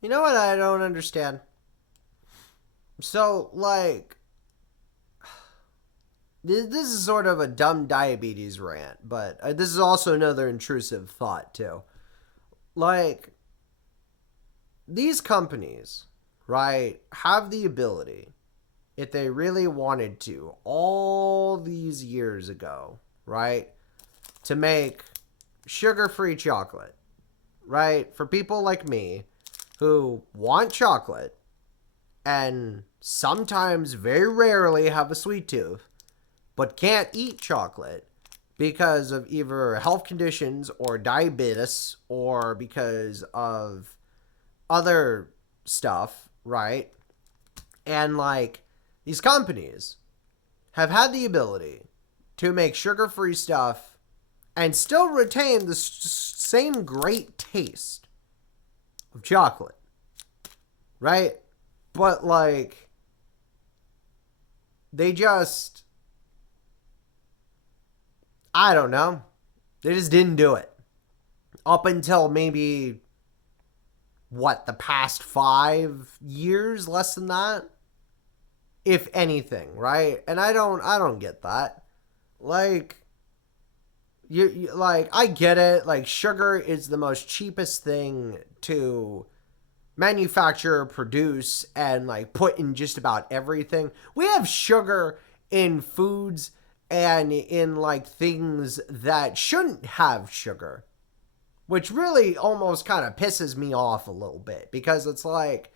You know what I don't understand? So, like, this is sort of a dumb diabetes rant, but this is also another intrusive thought, too. Like, these companies, right, have the ability, if they really wanted to, all these years ago, right, to make sugar free chocolate, right? For people like me who want chocolate and sometimes very rarely have a sweet tooth, but can't eat chocolate because of either health conditions or diabetes or because of other stuff, right? And like these companies have had the ability to make sugar free stuff and still retain the same great taste of chocolate, right? But like, they just, I don't know. They just didn't do it. Up until maybe, what, the past 5 years, less than that? If anything, right? And I don't get that. Like, like, I get it. Like, sugar is the most cheapest thing to manufacture, produce, and like put in just about everything. We have sugar in foods and in like things that shouldn't have sugar, which really almost kind of pisses me off a little bit because it's like,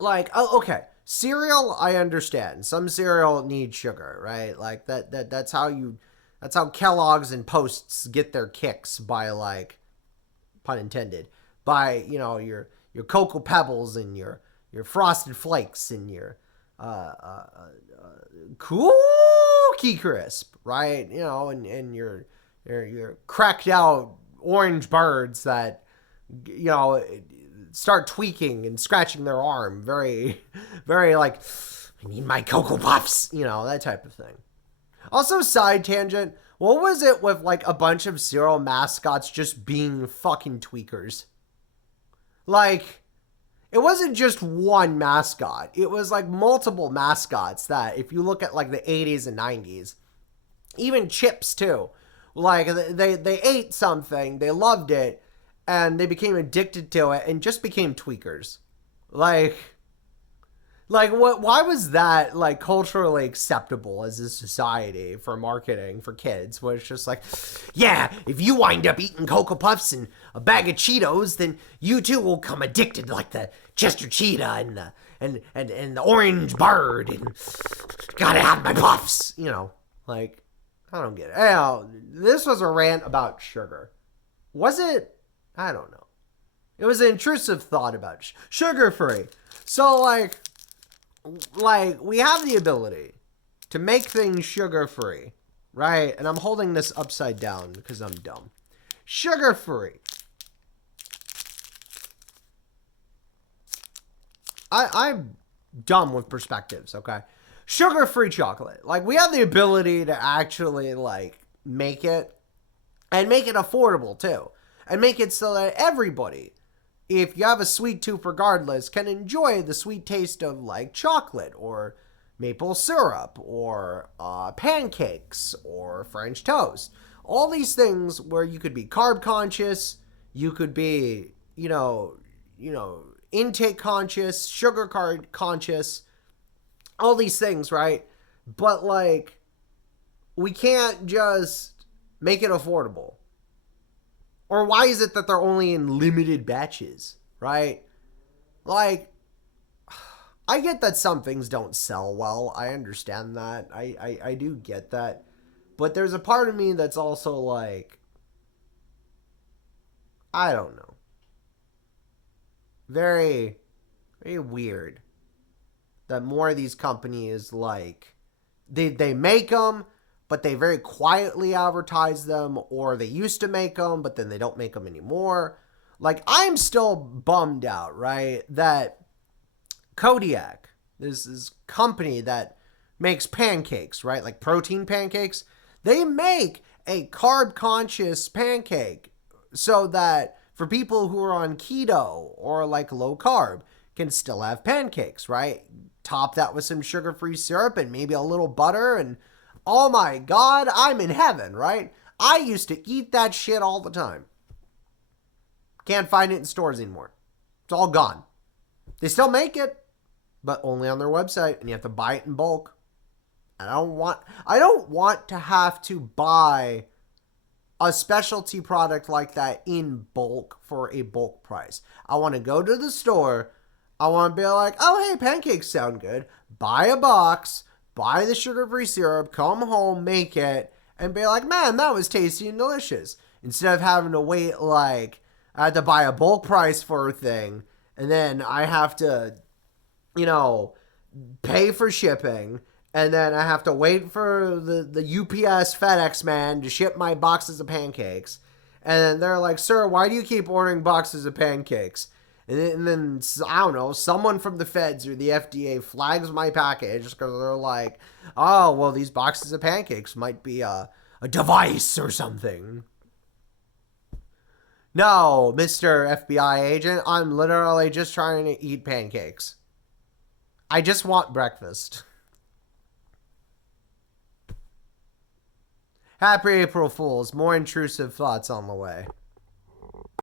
oh, okay, cereal, I understand. Some cereal needs sugar, right? Like that's how Kellogg's and Posts get their kicks, by like, pun intended, by, your Cocoa Pebbles and your Frosted Flakes and your Cookie Crisp, right? And your cracked out orange birds that, you know, start tweaking and scratching their arm. Very, very like, I need my Cocoa Puffs, that type of thing. Also, side tangent, what was it with like a bunch of cereal mascots just being fucking tweakers? Like, it wasn't just one mascot. It was like multiple mascots that, if you look at like the 80s and 90s, even Chips too. Like, they ate something, they loved it, and they became addicted to it and just became tweakers. Like, what? Why was that like culturally acceptable as a society for marketing for kids? Where it's just like, yeah, if you wind up eating Cocoa Puffs and a bag of Cheetos, then you too will come addicted like the Chester Cheetah and the Orange Bird and gotta have my puffs. Like, I don't get it. Anyhow, this was a rant about sugar. Was it? I don't know. It was an intrusive thought about sugar free. So like we have the ability to make things sugar free, right? And I'm holding this upside down because I'm dumb. Sugar free. I'm dumb with perspectives, okay? Sugar free chocolate. Like, we have the ability to actually like make it and make it affordable too. And make it so that everybody, if you have a sweet tooth regardless, can enjoy the sweet taste of like chocolate or maple syrup or pancakes or French toast. All these things where you could be carb conscious, you could be, intake conscious, sugar card conscious, all these things, right? But like, we can't just make it affordable. Or why is it that they're only in limited batches, right? Like, I get that some things don't sell well. I understand that. I do get that. But there's a part of me that's also like, I don't know. Very, very weird that more of these companies, like, they make them, but they very quietly advertise them, or they used to make them, but then they don't make them anymore. Like, I'm still bummed out, right? That Kodiak, this company that makes pancakes, right? Like protein pancakes. They make a carb conscious pancake so that For people who are on keto or like low carb, can still have pancakes, right? Top that with some sugar-free syrup and maybe a little butter, and oh my God, I'm in heaven, right? I used to eat that shit all the time. Can't find it in stores anymore. It's all gone. They still make it, but only on their website, and you have to buy it in bulk. I don't want to have to buy a specialty product like that in bulk for a bulk price. I want to go to the store. I want to be like, oh, hey, pancakes sound good. Buy a box, buy the sugar-free syrup, come home, make it, and be like, man, that was tasty and delicious. Instead of having to wait, like, I had to buy a bulk price for a thing, and then I have to, pay for shipping, and then I have to wait for the UPS FedEx man to ship my boxes of pancakes. And then they're like, sir, why do you keep ordering boxes of pancakes? And then I don't know, someone from the feds or the FDA flags my package because they're like, oh, well, these boxes of pancakes might be a device or something. No, Mr. FBI agent, I'm literally just trying to eat pancakes. I just want breakfast. Happy April Fools. More intrusive thoughts on the way.